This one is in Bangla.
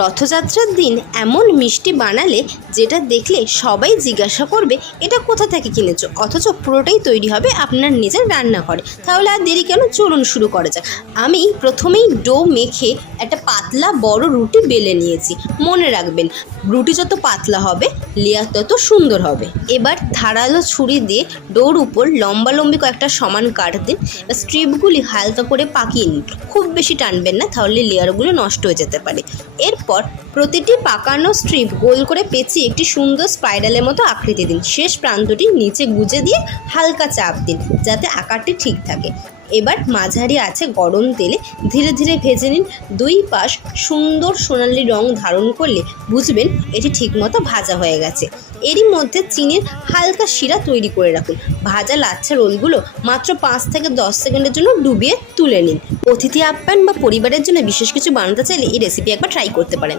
রথযাত্রার দিন এমন মিষ্টি বানালে যেটা দেখলে সবাই জিজ্ঞাসা করবে এটা কোথা থেকে কিনেছো, অথচ পুরোটাই তৈরি হবে আপনার নিজের রান্নাঘরে। তাহলে আর দেরি কেন, চলুন শুরু করা যাক। আমি প্রথমেই ডো মেখে একটা পাতলা বড় রুটি বেলে নিয়েছি। মনে রাখবেন, রুটি যত পাতলা হবে লেয়ার তত সুন্দর হবে। এবার ধারালো ছুরি দিয়ে ডোর উপর লম্বালম্বি কয়েকটা সমান কাট দিন। স্ট্রিপগুলি হালকা করে পাকিয়ে নিন, খুব বেশি টানবেন না, তাহলে লেয়ারগুলো নষ্ট হয়ে যেতে পারে। এরপর প্রতিটি পাকানো স্ট্রিপ গোল করে পেঁচিয়ে একটি সুন্দর স্পাইরালের মতো আকৃতি দিন। শেষ প্রান্তটি নিচে গুজে দিয়ে হালকা চাপ দিন যাতে আকারটি ঠিক থাকে। এবার মাঝারি আছে গরম তেলে ধীরে ধীরে ভেজে নিন। দুই পাশ সুন্দর সোনালি রং ধারণ করলে বুঝবেন এটি ঠিকমতো ভাজা হয়ে গেছে। এরই মধ্যে চিনির হালকা শিরা তৈরি করে রাখুন। ভাজা লাচ্ছা রোলগুলো মাত্র 5 থেকে 10 সেকেন্ডের জন্য ডুবিয়ে তুলে নিন। অতিথি আপ্যায়ন বা পরিবারের জন্য বিশেষ কিছু বানাতে চাইলে এই রেসিপি একবার ট্রাই করতে পারেন।